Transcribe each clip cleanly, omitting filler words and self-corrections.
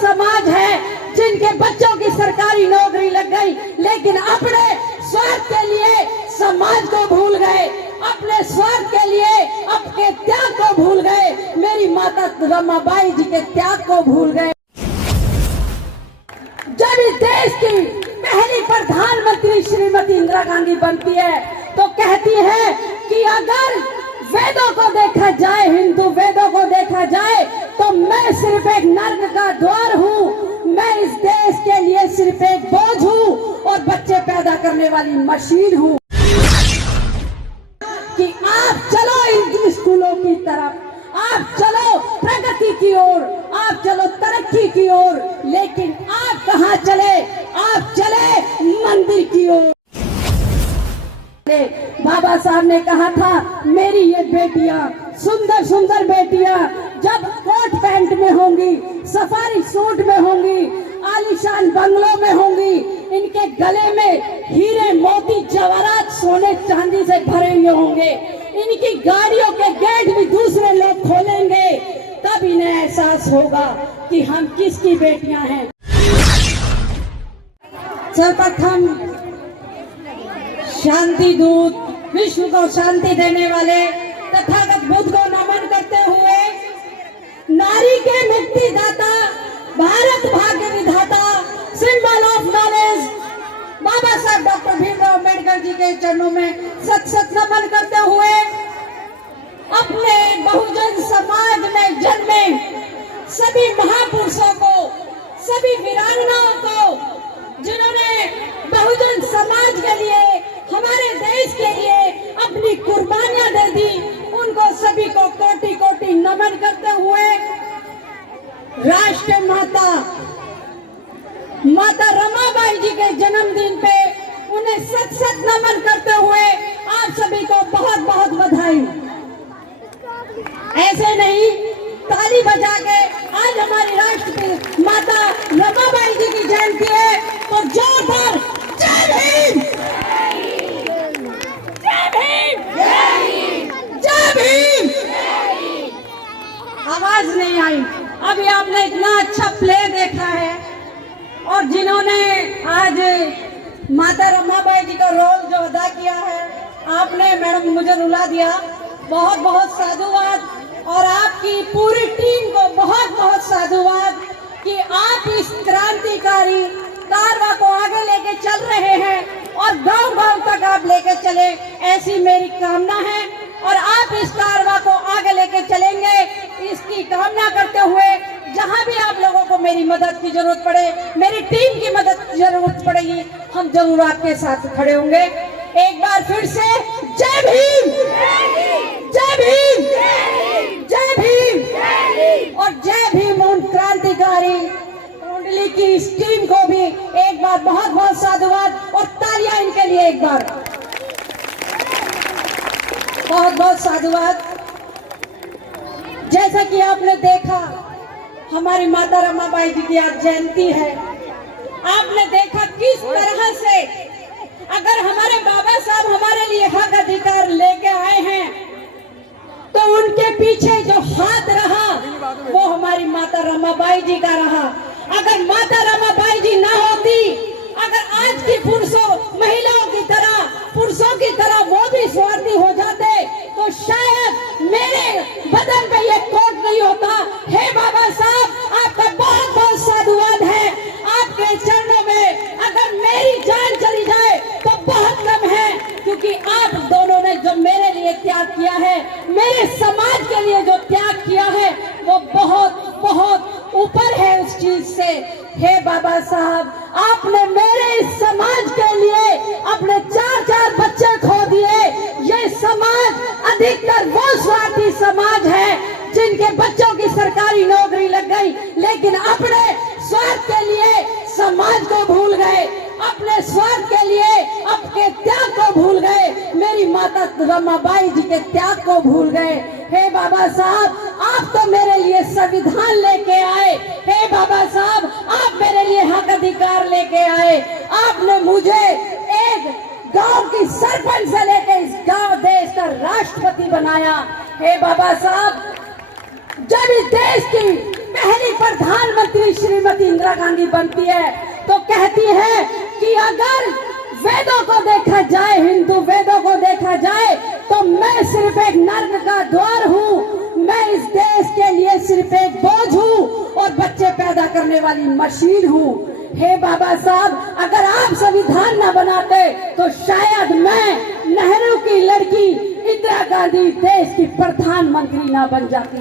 समाज है जिनके बच्चों की सरकारी नौकरी लग गई, लेकिन अपने स्वार्थ के लिए समाज को भूल गए, अपने स्वार्थ के लिए अपने त्याग को भूल गए, मेरी माता रमाबाई जी के त्याग को भूल गए। जब इस देश की पहली प्रधानमंत्री श्रीमती इंदिरा गांधी बनती है तो कहती है कि अगर वेदों को देखा जाए, हिंदू वेदों को देखा जाए, तो मैं सिर्फ एक नर्क का द्वार हूँ, मैं इस देश के लिए सिर्फ एक बोझ हूँ और बच्चे पैदा करने वाली मशीन हूँ। कि आप चलो इन स्कूलों की तरफ, आप चलो प्रगति की ओर, आप चलो तरक्की की ओर, लेकिन आप कहाँ चले? आप चले मंदिर की ओर। बाबा साहब ने कहा था मेरी ये बेटियां, सुंदर सुंदर बेटियां जब कोट पैंट में होंगी, सफारी सूट में होंगी, आलीशान बंगलों में होंगी, इनके गले में हीरे मोती जवाहरात सोने चांदी से भरे हुए होंगे, इनकी गाड़ियों के गेट भी दूसरे लोग खोलेंगे, तब इन्हें एहसास होगा कि हम किसकी बेटियां हैं। सर्वप्रथम शांति दूत, विश्व को शांति देने वाले तथागत बुद्ध को नमन करते हुए, नारी के मुक्तिदाता, भारत भाग्य विधाता, सिंबल ऑफ नॉलेज बाबा साहब डॉक्टर भीमराव अम्बेडकर जी के चरणों में सत सत नमन करते हुए, अपने बहुजन समाज में जन्मे सभी महापुरुषों को, सभी वीरांगनाओं को, जिन्होंने बहुजन समाज के लिए, हमारे देश के लिए अपनी कुर्बानियां दे दी, उनको सभी को कोटि कोटि नमन करते हुए, राष्ट्र माता माता रमाबाई जी के जन्मदिन पे उन्हें सत सत नमन करते हुए आप सभी को बहुत बहुत बधाई। ऐसे नहीं, ताली बजा के आज हमारी राष्ट्र माता रमाबाई जी की जयंती है तो जोरदार जय भीम, जय भीम, जय भीम। आवाज नहीं आई। अभी आपने इतना अच्छा प्ले देखा है और जिन्होंने आज माता रमाबाई जी का रोल जो अदा किया है, आपने मैडम मुझे रुला दिया, बहुत बहुत साधुवाद। और आपकी पूरी टीम को बहुत बहुत साधुवाद कि आप इस क्रांतिकारी कारवां को आगे लेके चल रहे हैं और गांव गांव तक आप लेके चले, ऐसी मेरी कामना है। और आप इस कारवां को आगे लेके चलेंगे, इसकी कामना करते हुए, जहां भी आप लोगों को मेरी मदद की जरूरत पड़े, मेरी टीम की मदद की जरूरत पड़ेगी, हम जरूर आपके साथ खड़े होंगे। एक बार फिर से जय भीम, जय भीम, जय भीम और जय भीम उन क्रांतिकारी कुंडली की इस टीम को भी एक बार बहुत बहुत साधुवाद और तालियां इनके लिए एक बार बहुत बहुत साधुवाद। जैसा कि आपने देखा, हमारी माता रमाबाई जी की आज जयंती है। आपने देखा किस तरह से अगर हमारे बाबा साहब हमारे लिए हक अधिकार लेके आए हैं तो उनके पीछे जो हाथ रहा वो हमारी माता रमाबाई जी का रहा। अगर माता रमाबाई जी ना होती, अगर आज की महिलाओं की तरह, पुरुषों की तरह वो भी स्वार्थी हो जाते तो शायद मेरे बदन पे ये कोट नहीं होता। हे बाबा साहब, आपका बहुत बहुत साधुवाद है। आपके चरणों में अगर मेरी जान चली जाए तो बहुत कम है, क्योंकि आप दोनों ने जो मेरे लिए त्याग किया है, मेरे समाज के लिए जो त्याग किया है, वो बहुत बहुत ऊपर है उस चीज से। हे बाबा साहब, आपने मेरे इस समाज के लिए अपने 4-4 बच्चे खो दिए। ये समाज अधिकतर वो स्वार्थी समाज है जिनके बच्चों की सरकारी नौकरी लग गई, लेकिन अपने स्वार्थ के लिए समाज को भूल गए, अपने स्वार्थ के लिए अपने त्याग को भूल गए, मेरी माता रमाबाई जी के त्याग को भूल गए। हे बाबा साहब, आप तो मेरे लिए संविधान लेके आए। हे बाबा साहब, आप मेरे लिए हक अधिकार लेके आए। आपने मुझे एक गांव की सरपंच से लेकर इस गांव देश का राष्ट्रपति बनाया। हे बाबा साहब, जब इस देश की पहली प्रधानमंत्री भी श्रीमती इंदिरा गांधी बनती है तो कहती है कि अगर वेदों को देखा जाए, हिंदू वेदों को देखा जाए, तो मैं सिर्फ एक नर्क का द्वार हूँ, मैं इस देश के लिए सिर्फ एक बोझ हूँ और बच्चे पैदा करने वाली मशीन हूँ। हे बाबा साहब, अगर आप संविधान न बनाते तो शायद मैं, नेहरू की लड़की इंदिरा गांधी, देश की प्रधानमंत्री ना बन जाती।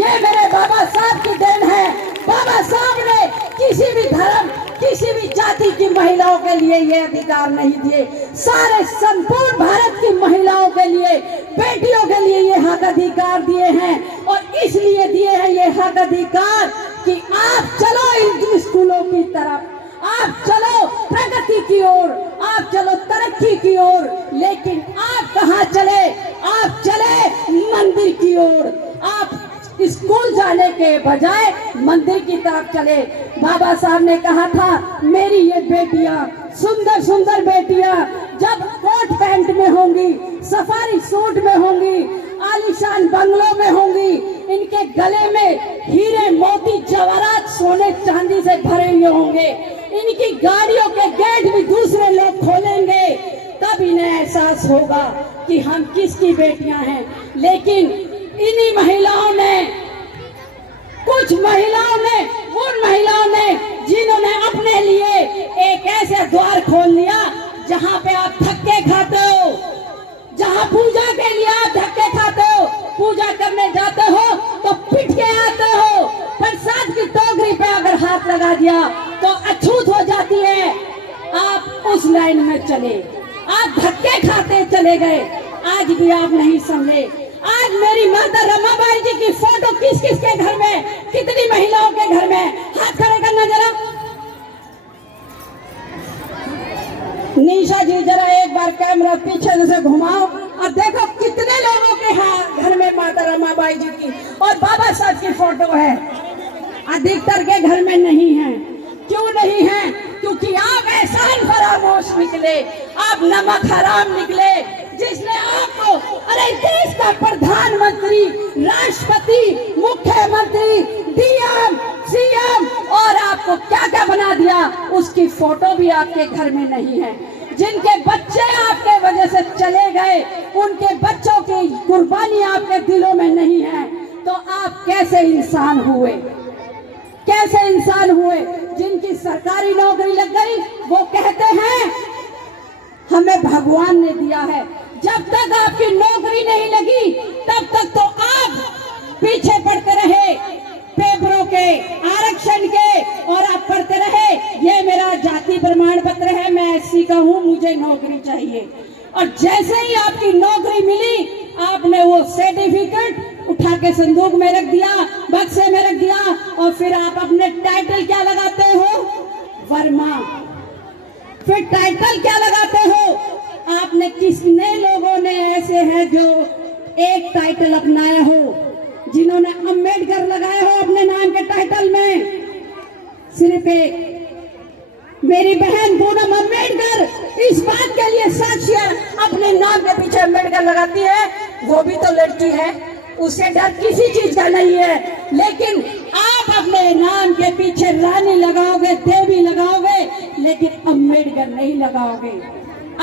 ये मेरे बाबा साहब की देन है। बाबा साहब ने किसी भी धर्म, किसी भी जाति की महिलाओं के लिए ये अधिकार नहीं दिए, सारे संपूर्ण भारत की महिलाओं के लिए, बेटियों के लिए ये हक अधिकार दिए हैं। और इसलिए दिए हैं ये हक अधिकार कि आप चलो इन स्कूलों की तरफ, आप चलो प्रगति की ओर, आप चलो तरक्की की ओर, लेकिन आप कहाँ चले? आप चले मंदिर की ओर। आप स्कूल जाने के बजाय मंदिर की तरफ चले। बाबा साहब ने कहा था, मेरी ये बेटियां, सुंदर सुंदर बेटियां जब कोट पैंट में होंगी, सफारी सूट में होंगी, आलीशान बंगलों में होंगी, इनके गले में हीरे मोती जवाहरात सोने चांदी से भरे हुए होंगे, इनकी गाड़ियों के गेट भी दूसरे लोग खोलेंगे, तब इन्हें एहसास होगा कि हम किसकी बेटियां हैं। लेकिन इन्हीं महिलाओं ने, कुछ महिलाओं ने, उन महिलाओं ने जिन्होंने अपने लिए एक ऐसे द्वार खोल लिया जहां पे आप धक्के खाते हो, जहां पूजा के लिए आप धक्के खाते हो, पूजा करने जाते हो तो पिट के आते हो, प्रसाद की टोकरी पे अगर हाथ लगा दिया तो अछूत हो जाती है। आप उस लाइन में चले, आप धक्के खाते चले गए, आज भी आप नहीं समझे। आज मेरी माता रमाबाई जी की फोटो किस किस के घर में, कितनी महिलाओं के घर में, हाथ खड़े करना जरा। निशा जी जरा एक बार कैमरा पीछे से घुमाओ और देखो कितने लोगों के घर में माता रमाबाई जी की और बाबा साहब की फोटो है। अधिकतर के घर में नहीं है। क्यों नहीं है? क्योंकि आप एहसान फरामोश निकले, आप नमक हराम निकले, जिसने आपको, अरे देश का प्रधानमंत्री, राष्ट्रपति, मुख्यमंत्री, डीएम, सीएम और आपको क्या क्या बना दिया, उसकी फोटो भी आपके घर में नहीं है। जिनके बच्चे आपके वजह से चले गए, उनके बच्चों की कुर्बानी आपके दिलों में नहीं है, तो आप कैसे इंसान हुए? कैसे इंसान हुए? जिनकी सरकारी नौकरी लग गई वो कहते हैं हमें भगवान ने दिया है। जब तक आपकी नौकरी नहीं लगी तब तक तो आप पीछे पड़ते रहे पेपरों के, आरक्षण के, और आप पढ़ते रहे ये मेरा जाति प्रमाण पत्र है, मैं एससी का हूँ, मुझे नौकरी चाहिए। और जैसे ही आपकी नौकरी मिली आपने वो सर्टिफिकेट उठा के संदूक में रख दिया, बक्से में रख दिया, और फिर आप अपने टाइटल क्या लगाते हो? वर्मा। फिर टाइटल क्या लगाते हो? आपने कितने लोगों ने ऐसे हैं जो एक टाइटल अपनाया हो, जिन्होंने अम्बेडकर लगाए हो अपने नाम के टाइटल में? सिर्फ एक मेरी बहन पूनम अम्बेडकर इस बात के लिए साक्षी है, अपने नाम के पीछे अम्बेडकर लगाती है। वो भी तो लड़की है, उसे डर किसी चीज का नहीं है। लेकिन आप अपने नाम के पीछे रानी लगाओगे, देवी लगाओगे, लेकिन अम्बेडकर नहीं लगाओगे।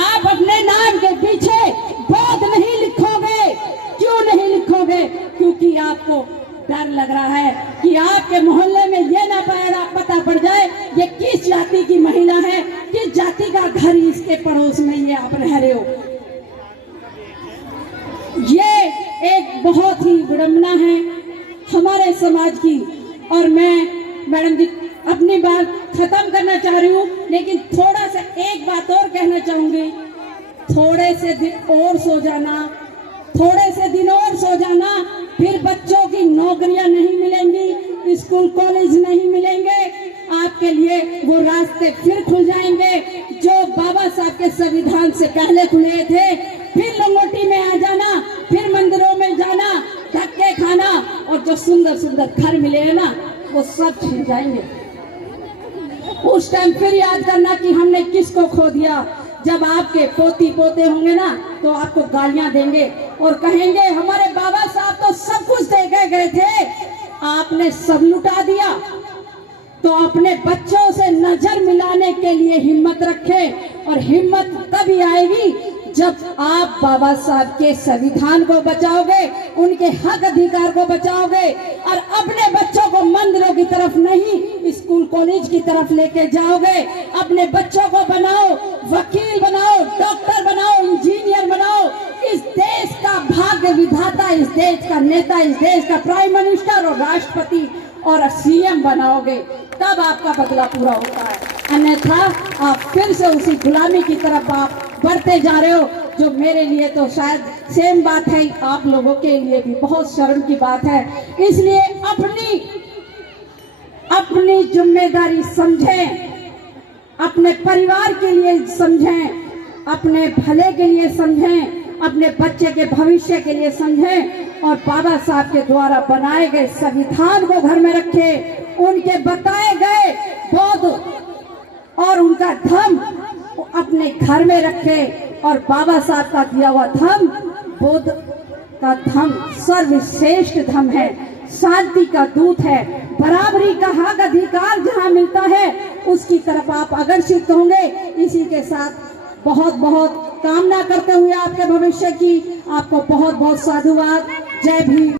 आप अपने नाम के पीछे बौद्ध नहीं लिखोगे। क्यों नहीं लिखोगे? क्योंकि आपको डर लग रहा है कि आपके मोहल्ले में ये ना पता पड़ जाए ये किस जाति की महिला है, किस जाति का घर इसके पड़ोस में ये आप रह रहे हो। ये एक बहुत ही विडंबना है हमारे समाज की। और मैं मैडम जी अपनी बात खत्म करना चाह रही हूँ, लेकिन थोड़ा सा एक बात और कहना चाहूंगी। थोड़े से दिन और सो जाना, थोड़े से दिन और सो जाना, फिर बच्चों की नौकरियां नहीं मिलेंगी, स्कूल कॉलेज नहीं मिलेंगे, आपके लिए वो रास्ते फिर खुल जाएंगे जो बाबा साहब के संविधान से पहले खुले थे। फिर लंगोटी में आ जाना, फिर मंदिरों में जाना, धक्के खाना, और जो सुंदर सुंदर घर मिले हैं ना वो सब छिन जाएंगे। उस टाइम फिर याद करना कि हमने किसको खो दिया। जब आपके पोती पोते होंगे ना तो आपको गालियां देंगे और कहेंगे हमारे बाबा साहब तो सब कुछ दे के गए थे, आपने सब लुटा दिया। तो अपने बच्चों से नजर मिलाने के लिए हिम्मत रखें। और हिम्मत तभी आएगी जब आप बाबा साहब के संविधान को बचाओगे, उनके हक अधिकार को बचाओगे और अपने बच्चों को मंदिरों की तरफ नहीं, स्कूल कॉलेज की तरफ लेके जाओगे। अपने बच्चों को बनाओ, वकील बनाओ, डॉक्टर बनाओ, इंजीनियर बनाओ। इस देश का भाग्य विधाता, इस देश का नेता, इस देश का प्राइम मिनिस्टर और राष्ट्रपति और सीएम बनाओगे, तब आपका बदला पूरा होता है। अन्यथा आप फिर से उसी गुलामी की तरफ आप बढ़ते जा रहे हो, जो मेरे लिए तो शायद सेम बात है, आप लोगों के लिए भी बहुत शर्म की बात है। इसलिए अपनी जिम्मेदारी समझें, अपने परिवार के लिए समझें, अपने भले के लिए समझें, अपने बच्चे के भविष्य के लिए समझें और बाबा साहब के द्वारा बनाए गए संविधान को घर में रखें। उनके बताए गए बौद्ध और उनका धर्म अपने घर में रखें और बाबा साहब का दिया हुआ धर्म, बुद्ध का धर्म सर्वश्रेष्ठ धर्म है, शांति का दूत है, बराबरी का हक अधिकार जहां मिलता है उसकी तरफ आप आकर्षित होंगे। इसी के साथ बहुत बहुत कामना करते हुए आपके भविष्य की, आपको बहुत बहुत साधुवाद। जय भीम।